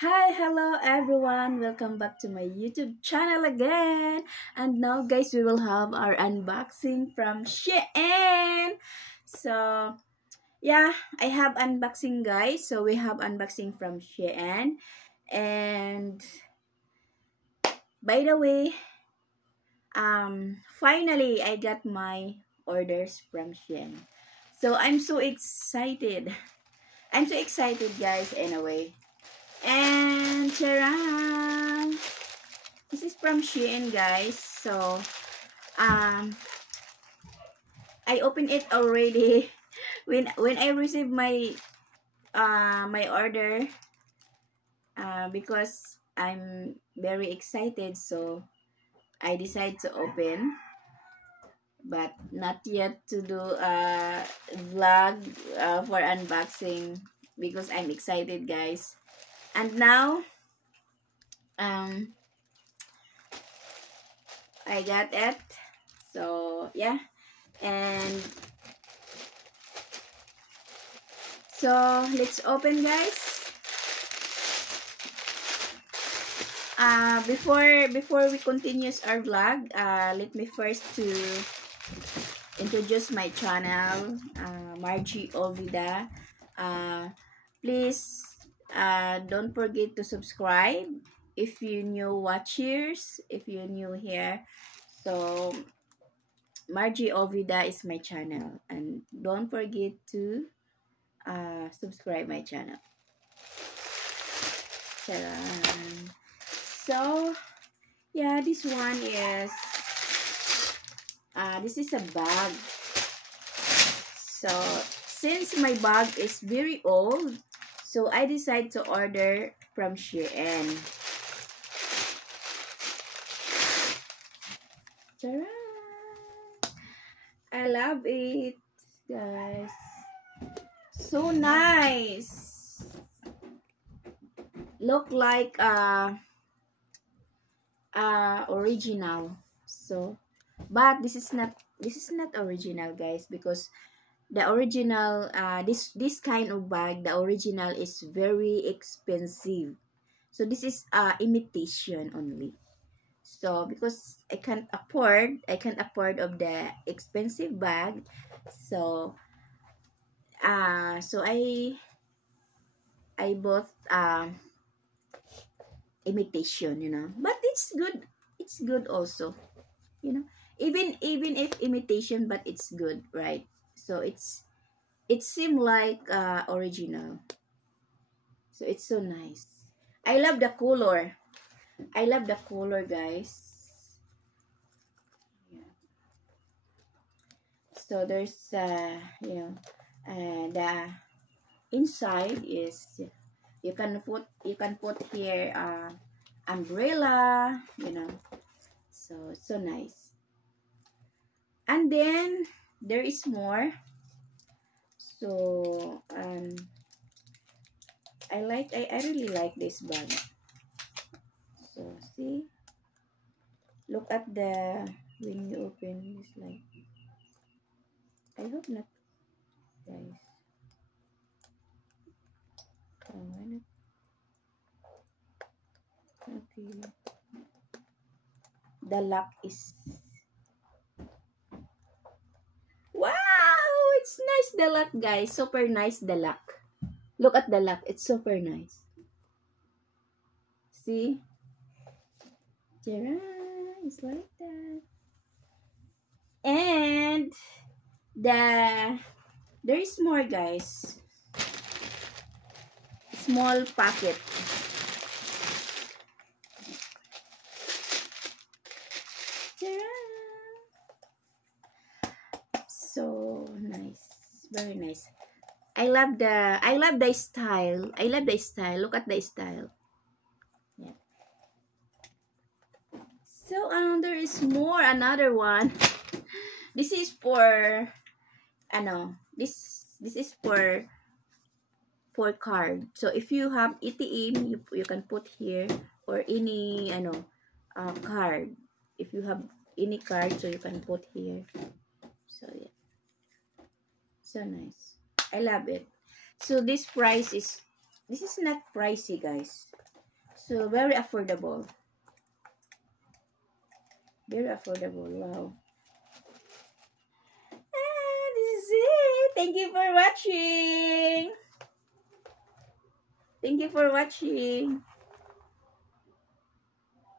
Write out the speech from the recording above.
Hi, hello everyone. Welcome back to my YouTube channel again. And now guys, we will have our unboxing from Shein. So, yeah, I have unboxing guys. So, we have unboxing from Shein. And by the way, finally I got my orders from Shein. So, I'm so excited. I'm so excited guys anyway. And charan! This is from Shein, guys. So, um, I opened it already when I received my order. Because I'm very excited, so I decided to open, but not yet to do a vlog for unboxing because I'm excited, guys. And now, um, I got it. So yeah, and so let's open guys. Before we continue our vlog, let me first to introduce my channel, Margie Ovida. Please don't forget to subscribe if you new watchers, if you're new here. So Margie Ovida is my channel, and don't forget to subscribe my channel. Charan. So yeah, this is a bag. So since my bag is very old, so I decided to order from Shein. Charan. I love it, guys. So nice. Look like original. So but this is not original guys, because the original this kind of bag, the original is very expensive. So this is imitation only. So because I can't afford of the expensive bag. So so I bought imitation, but it's good also, you know even if imitation, but it's good, right? So it seemed like original. So it's so nice. I love the color. I love the color, guys. Yeah. So there's the inside is, you can put here umbrella, so it's so nice. And then there is more. So I really like this bag. So see, look at the when you open this, like, I hope not, guys. Oh, why not? Okay. The lock is, wow, it's nice, the lock, guys. Super nice, the lock. Look at the lock. It's super nice. See? Tara, it's like that. And there is more, guys. Small packet. Tara. So nice. Very nice. I love the style. I love the style. Look at the style. Yeah. So there is more, another one. This is for this is for card. So if you have ATM, you can put here, or any card. If you have any card, so you can put here. So yeah, so nice. I love it. So this is not pricey, guys. So very affordable. Very affordable. Wow. This is it. Thank you for watching. Thank you for watching.